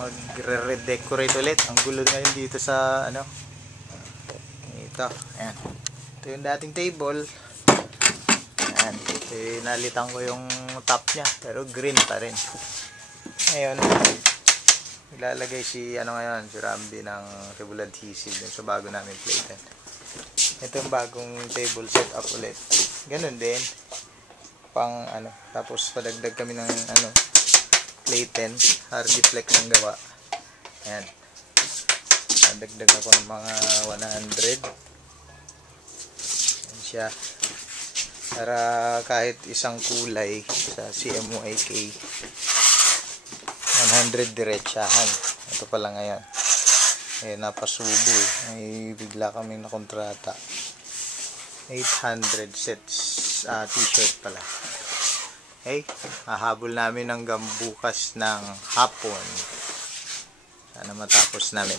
magre-redecorate ulit. Ang gulo ngayon dito sa ano. Ito, ayan. Ito yung dating table. Ayan, nalitan ko yung top nya, pero green pa rin. Ngayon, ilalagay si ano ngayon, si Rambi ng cable adhesive dun sa bago namin plate. Ito yung bagong table setup ulit. Ganun din. Pang ano, tapos padagdag kami ng ano, plate 10, Hardiplex ng gawa. Ayan. Padagdag ako ng mga 100. Ayan siya. Para kahit isang kulay sa CMYK 100 diretsahan. Ito pala ngayon. Napasubo eh. May bigla kaming nakontrata. 800 sets t-shirt pala. Okay, hahabol namin hanggang bukas ng hapon. Sana matapos namin.